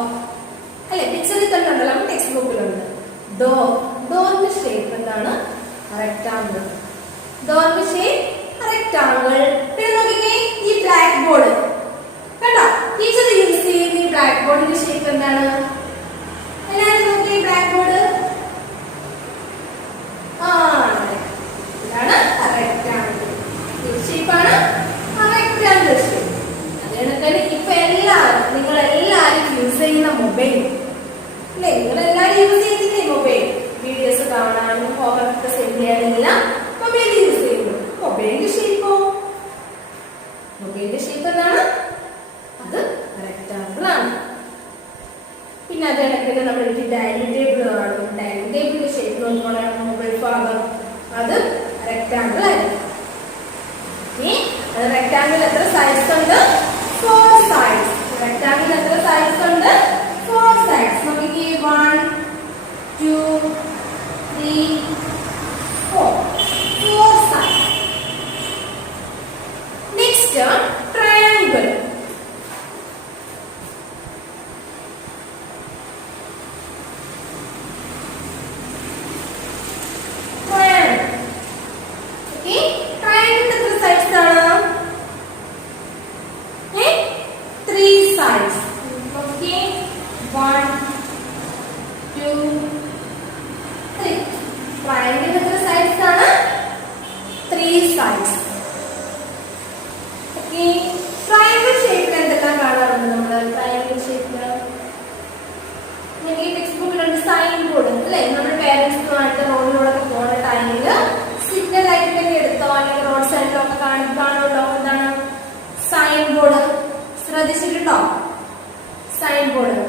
അല്ലെ? പിക്ചറിൽ തന്നെ ഉണ്ടല്ലോ, നമ്മുടെ ടെക്സ്റ്റ് ബുക്കിലുണ്ട്. ഡോറിന്റെ ഷേപ്പ് എന്താണ്? റെക്ടാംഗിൾ. ഡോറിന്റെ ഷേപ്പ് റെക്ടാംഗിൾ. പിന്നെ നോക്കിക്കേ, ഈ ബ്ലാക്ക് ബോർഡ് കണ്ടോ? ടീച്ചർ യൂസ് ചെയ്യുന്ന ഈ ബ്ലാക്ക് ബോർഡിന്റെ ഷേപ്പ് എന്താണ്? എല്ലാവരും നോക്കിയേ, ബ്ലാക്ക് ബോർഡ് ഇതാണ് റെക്ടാംഗിൾ. ഷേപ്പാണ് റെക്ടാംഗിൾ ഷേപ്പ്. അതുകൊണ്ട് ഇപ്പൊ നിങ്ങൾ എല്ലാവരും യൂസ് ചെയ്യുന്ന മൊബൈൽ അല്ലേ? നിങ്ങൾ എല്ലാവരും യൂസ് ചെയ്യുന്നില്ലേ മൊബൈൽ? വീഡിയോസ് കാണാനും ഹോംവർക്ക് സെൻഡ് ചെയ്യാനെല്ലാം മൊബൈൽ യൂസ് ചെയ്യുന്നു. മൊബൈലിന്റെ ഷേപ്പോ? മൊബൈലിന്റെ ഷേപ്പ് എന്താണ്? അത് റെക്ടാംഗിൾ ആണ്. പിന്നെ അത് കണക്കിന് നമ്മൾ ഡൈനിങ് ടേബിൾ കാണും. ഡൈനിങ് ടേബിളിന്റെ ഷേപ്പ് നോക്കുകയാണെങ്കിൽ മൊബൈൽ ഭാഗം അത് റെക്ടാംഗിൾ ആയിരിക്കും. അത് റെക്ടാംഗിൾ എത്ര സൈഡ്സ് ഉണ്ട്? 4 സൈഡ്സ്. റെക്ടാംഗിൾ എത്ര സൈഡ്സ് ഉണ്ട്? 4 സൈഡ്സ്. നോക്കിക്കേ, 1 2 3 4. 4 സൈഡ്സ്. Next triangle. ട്രയാങ്കിൾ ഷേപ്പിൽ എന്തെല്ലാം കാണാറുണ്ട്? ശ്രദ്ധിച്ചിട്ടുണ്ടോ? Sign board.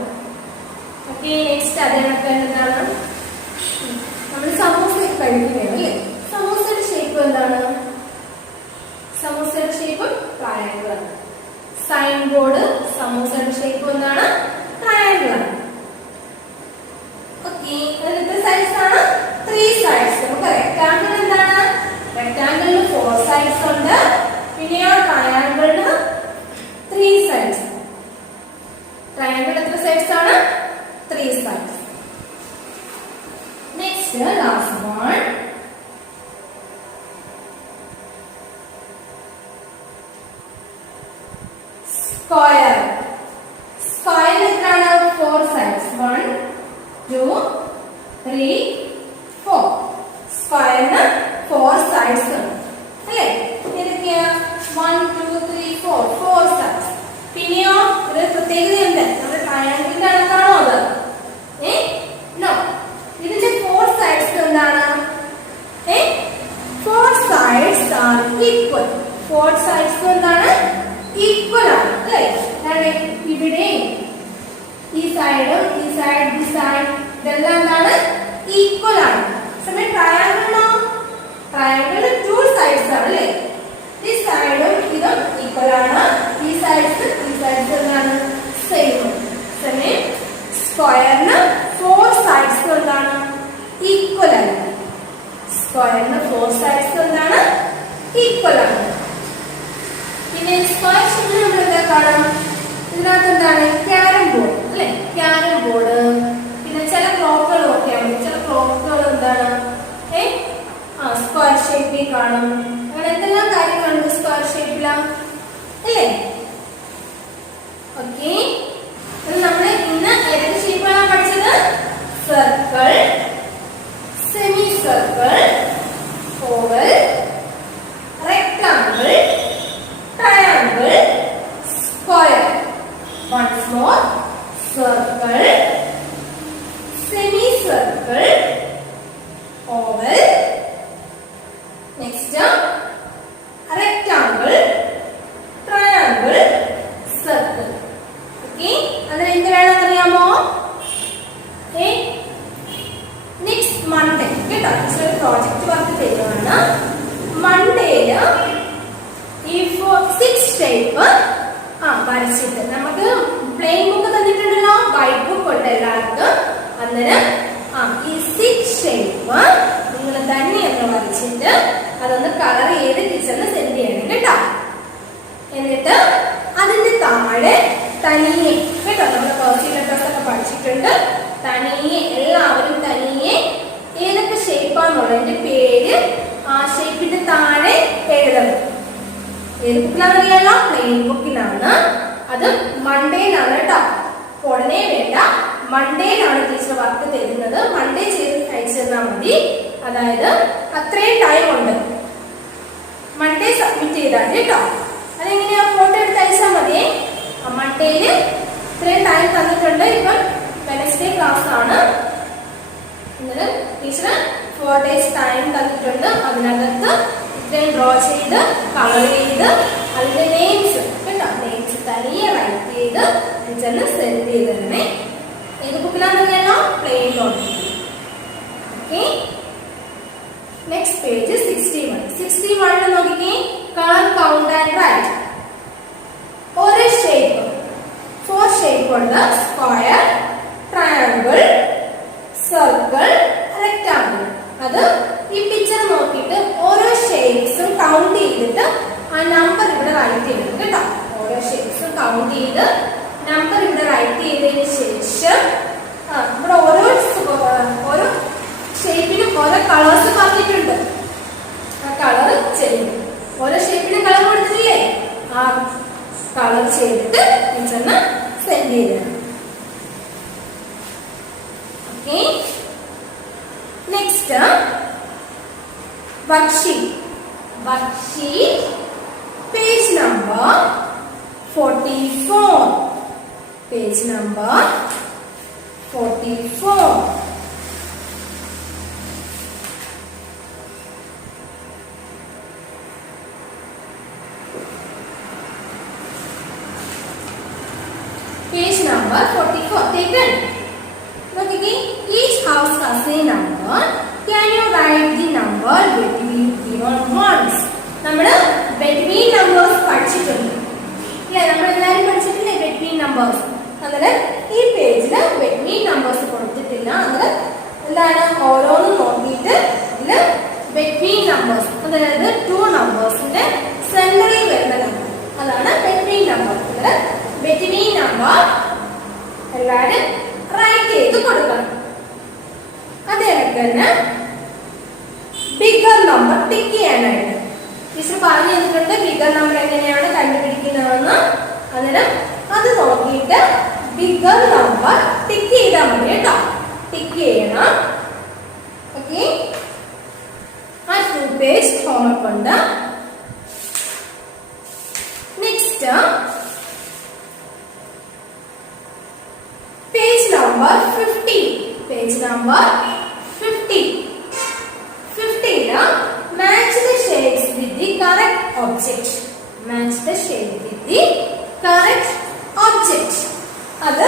ഓക്കെ, നെക്സ്റ്റ് അതിനൊക്കെ എന്താണ്? നമ്മൾ സമൂസ കഴിക്കുകയാണ് അല്ലേ? സമൂസയുടെ ഷേപ്പ് എന്താണ്? സമൂസയുടെ ഷേപ്പ് ട്രയാങ്കിൾ ആണ്. സൈൻ ബോർഡ് സമൂസയുടെ ഷേപ്പ് എന്താണ്? ട്രയാങ്കിൾ ആണ്. ഓക്കെ, എത്ര സൈഡ്സ് ആണ്? 3 സൈഡ്സ്. നമുക്ക് റെക്ടാങ്കിൾ എന്താണ്? റെക്ടാങ്കിളിന് 4 സൈഡ്സ് ഉണ്ട്. പിന്നെയോ ട്രയാങ്കിളിന് 3 സൈഡ്സ്. ട്രയാങ്കിൾ എത്ര സൈഡ്സ് ആണ്? 3 sides. Next last one. Square. Square എത്രയാണ്? 4 സൈഡ്സ്. 1 2 3 4. സ്ക്വയറിന് 4 സൈഡ്സ് ഉണ്ട് അല്ലേ? ഏതൊക്കെയാ? 1 2 3 4 സൈഡ്സ്. പിന്നെയോ ഒരു പ്രത്യേകതയുണ്ട്. നമ്മുടെ ട്രയാങ്കിളിന്റെ കണക്കാണോ അത്? നോ. ഇതിന്റെ 4 സൈഡ്സ് എന്താണ്? 4 സൈഡ്സ് ആർ ഈക്വൽ. 4 സൈഡ്സ് എന്താണ്? ഈക്വൽ ആണ് അല്ലേ? ഇവിടെ ഈ സൈഡും ഈ സൈഡ് ഇതെല്ലാം എന്താണ്? ഈക്വൽ ആണ്. സമയം ട്രയാങ്കിളിനോ? ട്രയാങ്കിളിന് 2 സൈഡ്സ് ആണ് അല്ലേ? ഈ സൈഡും ഇതും ഈക്വൽ ആണ്. ഈ സൈഡ്സ് എന്താണ്? സെയിം. സമയം സ്ക്വയറിന് 4 സൈഡ്സ് എന്താണ്? ഈക്വൽ ആണ്. സ്ക്വയറിന് 4 സൈഡ്സ് എന്താണ്? ഈക്വൽ ആണ്. പിന്നെ സ്ക്വയർ ഷേപ്പിൽ നമ്മൾ എന്താ കാണാം? ഇതിനകത്ത് എന്താണ്? ക്യാരം ബോർഡ് അല്ലെ? Carrom board. പിന്നെ ചില ക്ലോക്കുകൾ നോക്കിയാൽ മതി. ചില ക്ലോക്കുകൾ എന്താണ്? സ്ക്വയർ ഷേപ്പിൽ കാണും. അങ്ങനെ എന്തെല്ലാം കാര്യങ്ങളുണ്ട് സ്ക്വയർ ഷേപ്പിലാണ് അല്ലേ? ഓക്കെ, നമ്മൾ ഇന്ന് ഏതൊക്കെ ഷേപ്പുകളാണ് പഠിച്ചത്? Circle, semi circle, oval, rectangle, triangle, square. Once more, circle, semicircle, oval, next rectangle, triangle, circle. Okay, adile endu venam ariyamo? Next Monday ketta this project work cheyana. Monday ഈ 6 shape വരച്ചിട്ട് നമുക്ക് പ്ലെയിൻ ബുക്ക് തന്നിട്ടുണ്ടല്ലോ, വൈറ്റ് ബുക്ക് ഉണ്ട് എല്ലാവർക്കും. അന്നേരം ഈ 6 ഷേപ്പ് നിങ്ങൾ തന്നെയൊക്കെ വരച്ചിട്ട് അതൊന്ന് കളർ ചെയ്ത് ടീച്ചറിന് സെൻഡ് ചെയ്യണം കേട്ടോ. എന്നിട്ട് അതിന്റെ താഴെ തനിയെ കേട്ടോ, നമ്മുടെ പേഴ്സണൽ ലെറ്റേഴ്സ് ഒക്കെ പഠിച്ചിട്ടുണ്ട്. തനിയെ എല്ലാവരും തനിയെ ഏതൊക്കെ ഷേപ്പാന്നുള്ളതിന്റെ പേര് ആ ഷേപ്പിന്റെ താഴെ എഴുതണം. ഏത് ബുക്കിലാണെന്നറിയാലോ? പ്ലെയിൻ ബുക്കിലാണ്. അത് മൺഡേയിലാണ് കേട്ടോ. ഉടനെ വേണ്ട, മൺഡേയിലാണ് ടീച്ചർ വർക്ക് തരുന്നത്. മൺഡേ ചെയ്ത് അയച്ചു തന്നാൽ മതി. അതായത് അത്രയും ടൈം ഉണ്ട്. മൺഡേ സബ്മിറ്റ് ചെയ്താൽ കേട്ടോ. അതെങ്ങനെയാ? ഫോട്ടോ എടുത്ത് അയച്ചാൽ മതിയേ. മൺഡേയിൽ ഇത്രയും ടൈം തന്നിട്ടുണ്ട്. ഇപ്പം വെനസ്ഡേ ക്ലാസ് ആണ്. ഇന്നലെ ടീച്ചർ 4 days ടൈം തന്നിട്ടുണ്ട്. അതിനകത്ത് ഇത്രയും ഡ്രോ ചെയ്ത് കളർ ചെയ്ത് അതിന്റെ നെയിംസ് കേട്ടോ, നെയിംസ് തനിയെ റൈറ്റ് ചെയ്ത് ടീച്ചറിന് സെൻഡ് ചെയ്ത് തരണേ. ഏത് ബുക്കിലാണെന്നറിയാലോ? Plain note. Okay, next page 61. 61 നോക്കിക്കേ. Colour count and write. ഒരു ഷേപ്പ് 4 ഷേപ്പ് ഉണ്ട്. Square, triangle, circle, rectangle. അത് ഈ പിക്ചർ നോക്കിയിട്ട് ഓരോ ഷേപ്സും കൗണ്ട് ചെയ്തിട്ട് ആ നമ്പർ ഇവിടെ റൈറ്റ് ചെയ്യണം കേട്ടോ. ഓരോ ഷേപ്സും കൗണ്ട് ചെയ്ത് നമ്പർ ഇവിടെ റൈറ്റ് ചെയ്തതിന് ശേഷം ഇവിടെ ഓരോ ഷേപ്പിനും ഓരോ കളേഴ്സ് പറഞ്ഞിട്ടുണ്ട്. ആ കളർ ചെയ്യും. ഓരോ ഷേപ്പിനും കളർ കൊടുത്തിട്ടില്ലേ? ആ കളർ ചെയ്തിട്ട് ടീച്ചറിന് സെൻഡ് ചെയ്യണം. Okay, next worksheet. Worksheet page number 44. Page number 44. number 44. Taken. Okay. Each house has a number. Can you write the number between given ones? നമ്മള് between numbers പഠിച്ചിട്ടുണ്ട്. അല്ലേ? നമ്മൾ എല്ലാവരും പഠിച്ചിട്ടില്ലേ between numbers? അന്നേരം ഈ പേജില് between numbers കൊടുത്തിട്ടില്ല. അന്നേരം എന്താണ് ഓരോന്നും നോക്കിയിട്ട് ഇതില് between numbers, അതായത് two numbersന്റെ സെന്ററിൽ വരുന്ന നമ്പർ, അതാണ് between number. അന്നേരം between number എല്ലാവരും റൈറ്റ് ചെയ്ത് കൊടുക്കണം. അതേപോലെ തന്നെ ബിഗർ നമ്പർ ടിക്ക് ചെയ്യാനായിട്ട് ടീച്ചർ പറഞ്ഞു തന്നിട്ടുണ്ട് ബിഗർ നമ്പർ എങ്ങനെയാണ് കണ്ടുപിടിക്കുന്നതെന്ന്. അന്നേരം അത് നോക്കിയിട്ട് ബിഗർ നമ്പർ ടിക്ക് ചെയ്താൽ മതി കേട്ടോ. ടിക്ക് ചെയ്യണം. ഓക്കെ. ആ 2 പേജ് ഹോംവർക്ക് ഉണ്ട്. Next page number 50. Page number 50. 50 match the shapes with the correct object. Match the shape with the correct object. അത്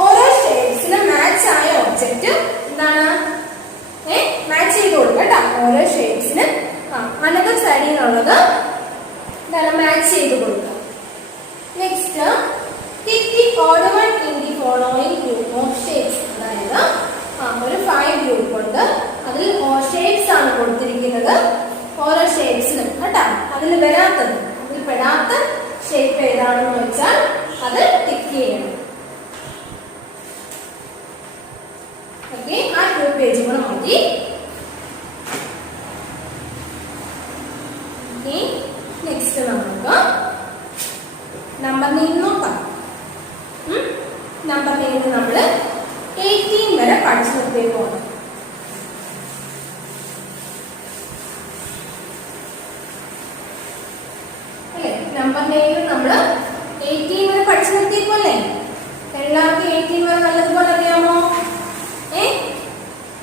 ഓരോ ഷേപ്സിന് മാച്ച് ആയ ഒബ്ജക്റ്റ് എന്താണ് മാച്ച് ചെയ്ത് കൊടുക്കുക കേട്ടോ. ഓരോ ഷേപ്സിന് അനദർ സൈഡിൽ നിന്നുള്ളത് എന്താണ് മാച്ച് ചെയ്ത് കൊടുക്കുക. Next pick the odd one in the following group of shapes. അതായത് ഒരു 5 ഗ്രൂപ്പ് ഉണ്ട്. അതിൽ ഷേപ്സ് ആണ് കൊടുത്തിരിക്കുന്നത്. ഓരോ ഷേപ്സിനും കേട്ടോ. അതിൽ പെടാത്ത ഷേപ്പ് ഏതാണെന്ന് വെച്ചാൽ അത് ടിക്ക് ചെയ്യണം. ഓക്കെ. ആ 2 പേജ് കൂടെ മതി. ഓക്കെ. നെക്സ്റ്റ് നമുക്ക് നമ്പർ 9 നോക്കാം. നമ്പർ 9 നമ്മൾ 18 വരെ പഠിച്ചു നിർത്തിയേക്കാണ്. അല്ലേ? നമ്പർ 9 നമ്മൾ 18 വരെ പഠിച്ചു നിർത്തിയേക്കല്ലേ? എല്ലാവർക്കും 18 വരെ നല്ലതുപോലെ അറിയാമോ?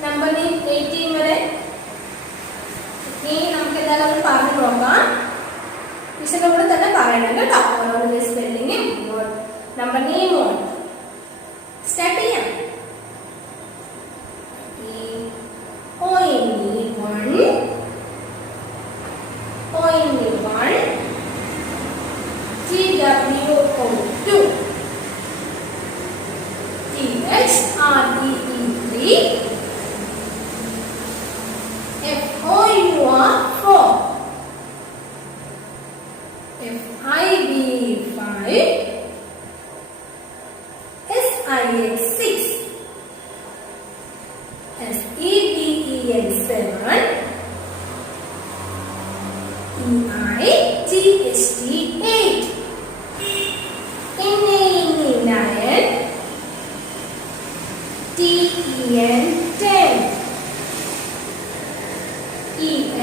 നമ്പർ 18 വരെ നമുക്ക് എന്തായാലും പറഞ്ഞു നോക്കാം. ടീച്ചറിന്റെ കൂടെ തന്നെ പറയണം കേട്ടോ. ഓരോന്നിന്റെ സ്പെല്ലിങ്ങും നമ്പർ നെയിമും സ്റ്റാർട്ട് ചെയ്യാം. ONE1, ONE1, TWO2, THREE3, FOUR4, FIB5, SIX6, SEBEN7, EIGHT8, NAE9, TEN10,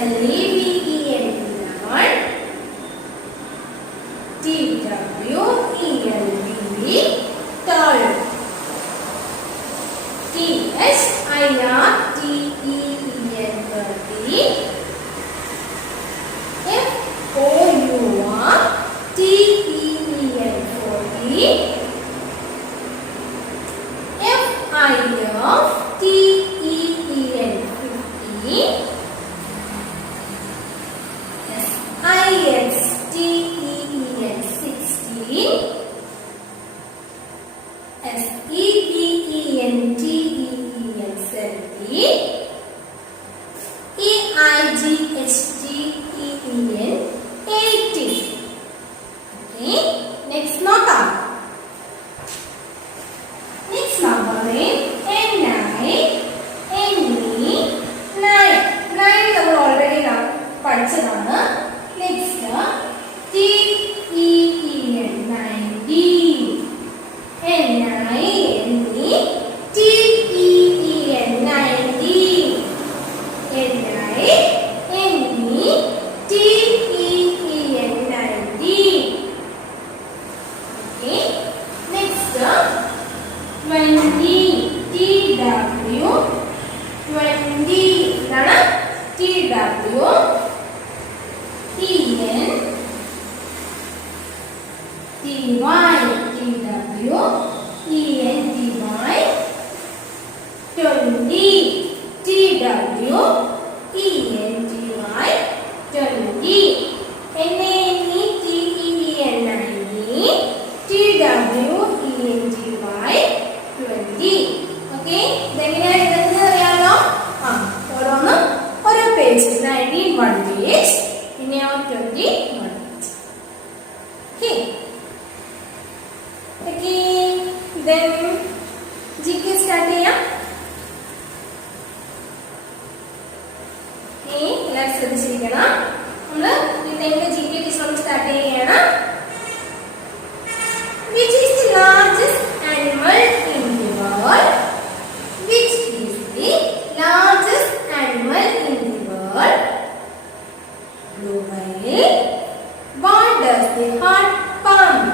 ELEVEN11, TWELB12, THIRTEN30, FOURTEN40, TY, TW, one page. പിന്നെയോ 21 page. Okay. Okay. Then GK start ചെയ്യാം. എല്ലാവരും ശ്രദ്ധിച്ചിരിക്കണം. നമ്മൾ ഇന്നത്തെ GK ടീച്ചർ സ്റ്റാർട്ട് ചെയ്യുകയാണ്. Which is the largest animal in the world? Which is the largest animal in the world? Blue whale. What does the heart pump?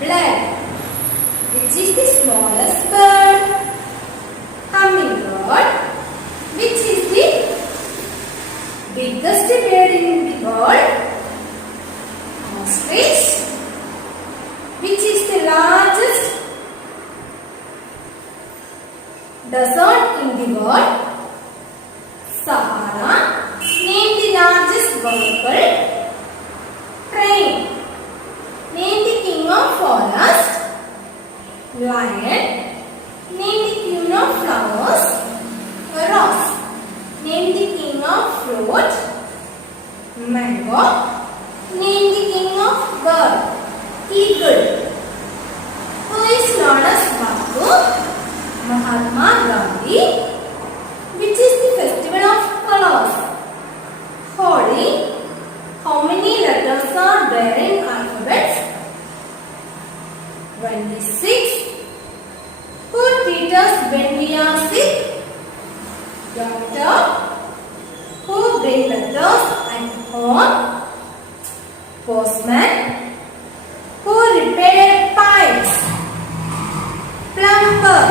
Blood. Which is the smallest bird? Hummingbird. Which is the biggest bird in the world? Ostrich. Which is the largest desert in the world? Sahara. Name the largest vehicle. Train. Name the king of forest. Lion. Name the queen of flowers. Rose. Name the king of fruit. Mango. Name the king of bird. Eagle. Who is known as Bapu? Mahatma Gandhi. Which is the festival of colors? Holi. How many letters are there in alphabet? 26. Who treats us when we are sick? Doctor. Who brings letters at home? Postman. Who repaired pipes? Plumber.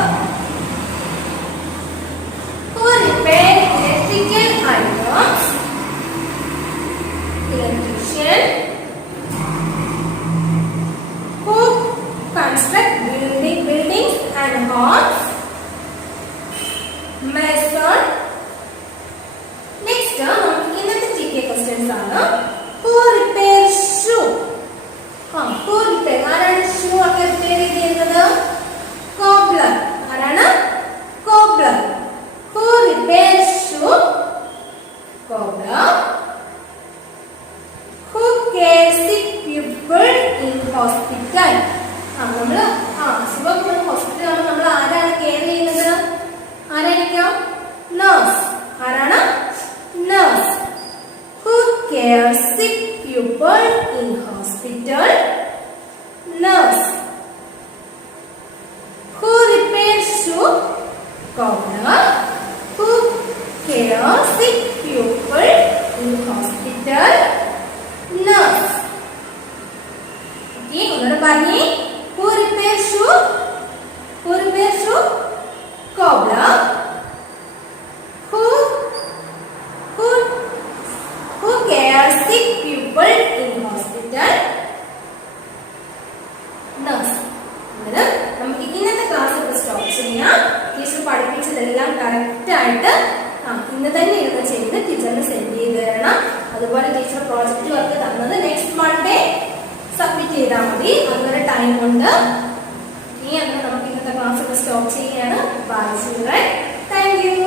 Who repaired electrical items? Electrician. Who construct buildings and homes? Mason. Next, ഇന്നത്തെ GK questions ആണ്. Who repairs shoe? Who repair? ആരാണ് ഷൂ ഒക്കെ റിപ്പയർ ചെയ്യുന്നത്? കോബ്ലർ. ആരാണ്? Cobbler. Who repairs shoe? Cobbler. Who cares sick people in hospital? നമ്മള് അസുഖം ഹോസ്പിറ്റലാണ് നമ്മൾ ആരാണ് കെയർ ചെയ്യുന്നത്? ആരായിരിക്കാം? നഴ്സ്. ആരാണ്? Nurse. Who cares sick people in hospital? Nurse. Who repairs shoe? Cobbler. Who cares sick people in hospital? Nurse. Okay, ഒന്നുകൂടെ പറഞ്ഞേ. Who repairs shoe? Who repairs shoe? Cobbler. Who cares sick people in hospital? Nurse. അങ്ങനെ നമുക്ക് ഇന്നത്തെ ക്ലാസ് ഇപ്പോൾ സ്റ്റോപ്പ് ചെയ്യാം. ടീച്ചർ പഠിപ്പിച്ചതെല്ലാം കറക്റ്റ് ആയിട്ട് ഇന്ന് തന്നെ ഇരുന്ന് ചെയ്ത് ടീച്ചറിന് സെൻഡ് ചെയ്ത് തരണം. അതുപോലെ ടീച്ചർ പ്രോജക്റ്റ് വർക്ക് തന്നത് നെക്സ്റ്റ് മൺഡേ സബ്മിറ്റ് ചെയ്താൽ മതി. അതുവരെ ടൈം ഉണ്ട്. ഇനി അങ്ങനെ നമുക്ക് ഇന്നത്തെ ക്ലാസ് ഇപ്പോൾ സ്റ്റോപ്പ് ചെയ്യുകയാണ്. Bye children. Thank U.